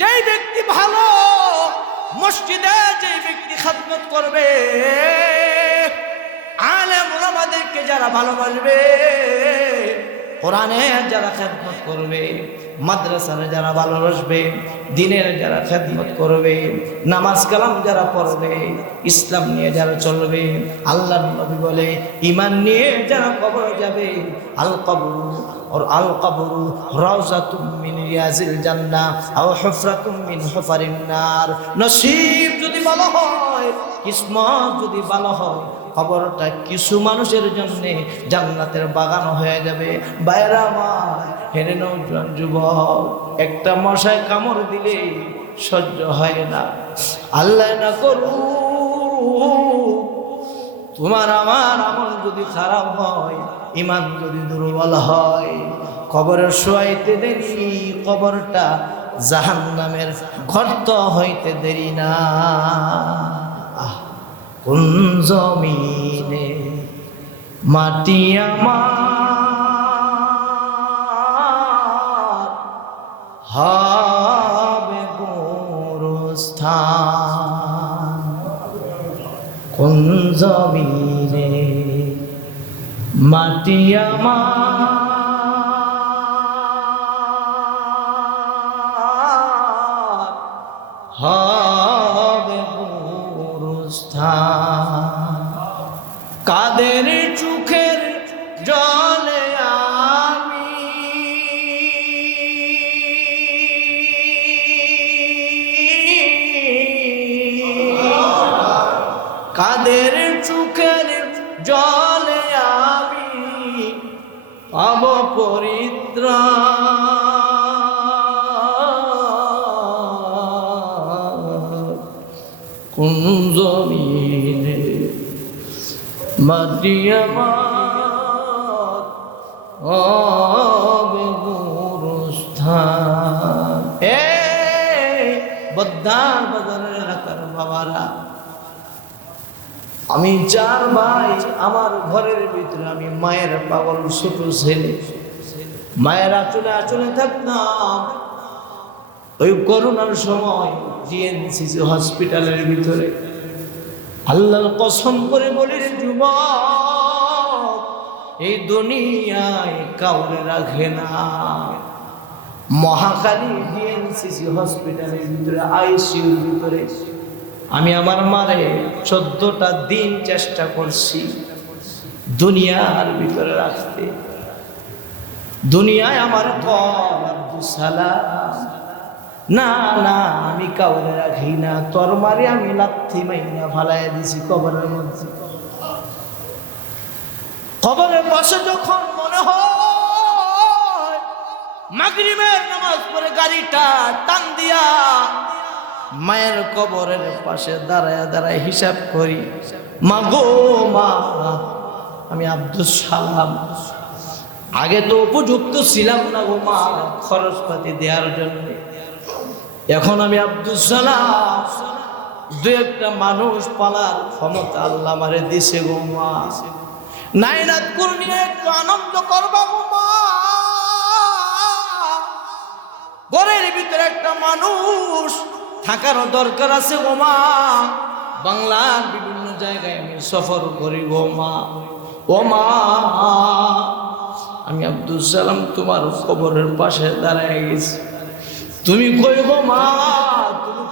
যেই ব্যক্তি ভালো, মসজিদে যে ব্যক্তি খাদমত করবে, আলেম ওলামাদেরকে যারা ভালোবাসবে কোরআনে যারা খেদমত করবে, মাদ্রাসার যারা ভালোবাসবে দিনের যারা খেদমত করবে, নামাজ কালাম যারা পড়বে, ইসলাম নিয়ে যারা চলবে আল্লাহ নবী বলে ইমান নিয়ে যারা কবর যাবে আল কবর আল কবর রওজাতুম মিন রিয়াজিল জান্নাহ আও হুফরাতুম মিন হুফারিন নসিব যদি ভালো হয়, কিসমত যদি ভালো হয় খবরটা কিছু মানুষের জন্য জান্নাতের বাগান হয়ে যাবে। বাইরা আমার, হেরে নৌজন যুবক, একটা মশায় কামড় দিলে সহ্য হয় না। আল্লাহ না করু তোমার আমার আমল যদি খারাপ হয় ইমান যদি দুর্বল হয়, কবরের শোয়াইতে দেরি, কবরটা জাহান নামের গর্ত হইতে দেরি না। কোন জমিনে মাটি আমার হবে গোরস্থান? কোন জমিনে মাটি আমার? চোখের জলে আমি পাব পরিত্রাণ কোন জমিনে মাটি আমার হবে গুরুস্থান। এ বদ্দার বাজারের এলাকার বাবারা। আমি চার ভাই আমার ঘরের ভিতরে, আমি মায়ের পাগল ছোট ছেলে। মায়ের আচলে আচলে থাকতাম ওই করোনার সময় জিএনসিসি হসপিটালের ভিতরে আল্লাহর কসম করে বলি রে যুবক, এই দুনিয়ায় কাউরে রাখে না। মহাকালী ডিএনসিসি হসপিটালের ভিতরে আইসিউর ভিতরে আমি আমার মারে চোদ্দটা দিন চেষ্টা করছি দুনিয়ার ভিতরে রাখতে। দুনিয়ায় আমার আব্দুল সালাম না না, আমি কাউরে রাখি না। তোর মারে আমি লাথি মাইনা ফালাই দিছি কবরের মধ্যে। কবরের পাশে যখন মনে হয়, মাগরিবের নামাজ পড়ে গাড়িটা টান দিয়া মায়ের কবরের পাশে দাঁড়ায় দাঁড়ায় হিসাব করি। মা গো, মা, আমি আব্দুল সালাম। আগে তো উপযুক্ত ছিলাম না গো মা, খরচপাতি দেওয়ার জন্য। এখন আমি আব্দুল সালাম। দু একটা মানুষ পালার ক্ষমতা আল্লাহ মারে দিছে গো মা। নাইনাথপুর নিয়ে একটু আনন্দ করবা গো মা। ঘরের ভিতরে একটা থাকারও দরকার আছে গো মা। বাংলার বিভিন্ন জায়গায় আমি সফর করি মা। ও মা, আমি আব্দুল সালাম তোমার কবরের পাশে দাঁড়ায় গেছি। তুমি কই গো মা? তুমি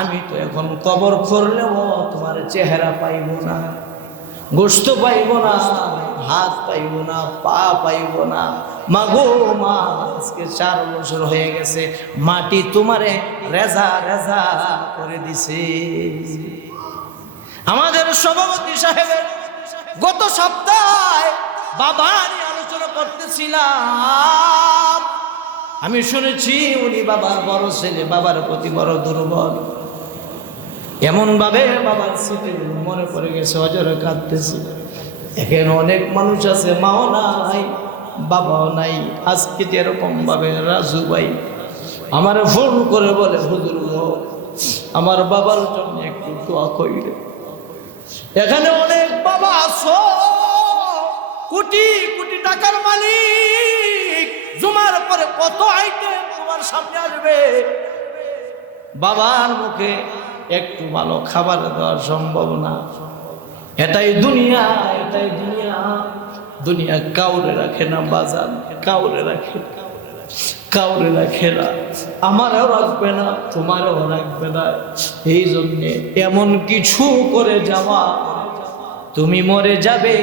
আমি তো এখন কবর করলেও তোমার চেহারা পাইব না, গোস্ত পাইব না, হাত পাইব না, পা পাইব না। মা গো মা, আজকে চার বছর হয়ে গেছে, মাটি তোমারে রেজা রেজা করে দিছে। আমাদের সভাপতি সাহেবের গত সপ্তাহে বাবা আলোচনা করতেছিলাম। আমি শুনেছি উনি বাবার বড় ছেলে, বাবার প্রতি বড় দুর্বল। এমন ভাবে বাবার স্মৃতিগুলো মনে পড়ে গেছে, অজরে কাঁদতেছে। এখানে অনেক মানুষ আছে, মাও নাই। বাবাও নাই, আজকে যেরকম ভাবে রাজু ভাই আমার ফোন করে বলে, হুজুর আমার বাবার জন্য একটু দোয়া কইলে এখানে অনেক বাবা আছো, কোটি কোটি টাকার মালিক, জুমার পরে কত আইটেম তোমার সামনে আসবে। বাবার মুখে একটু ভালো খাবার দেওয়া সম্ভব না। এটাই দুনিয়া এটাই দুনিয়া। দুনিয়া কাউরে রাখে না, বাজার কাউরে রাখে। কাউরে রাখে না। আমারও রাখবে না, তোমারও রাখবে না। এই জন্যে এমন কিছু করে যাওয়া, তুমি মরে যাবে।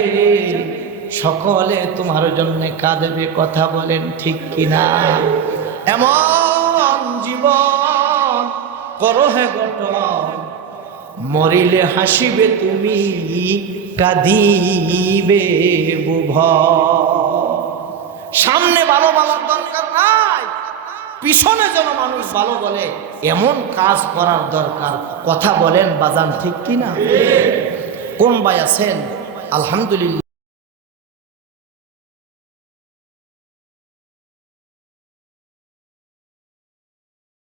সকলে তোমার জন্য কাঁদবে, কথা বলেন ঠিক কিনা? এমন জীবন করো হে মরিলে হাসিবে তুমি, কাঁদিবে। সামনে ভালো বলার দরকার নাই। পিছনে যেন মানুষ ভালো বলে, এমন কাজ করার দরকার। কথা বলেন বাজান ঠিক কিনা? কোন ভাই আছেন? আলহামদুলিল্লাহ।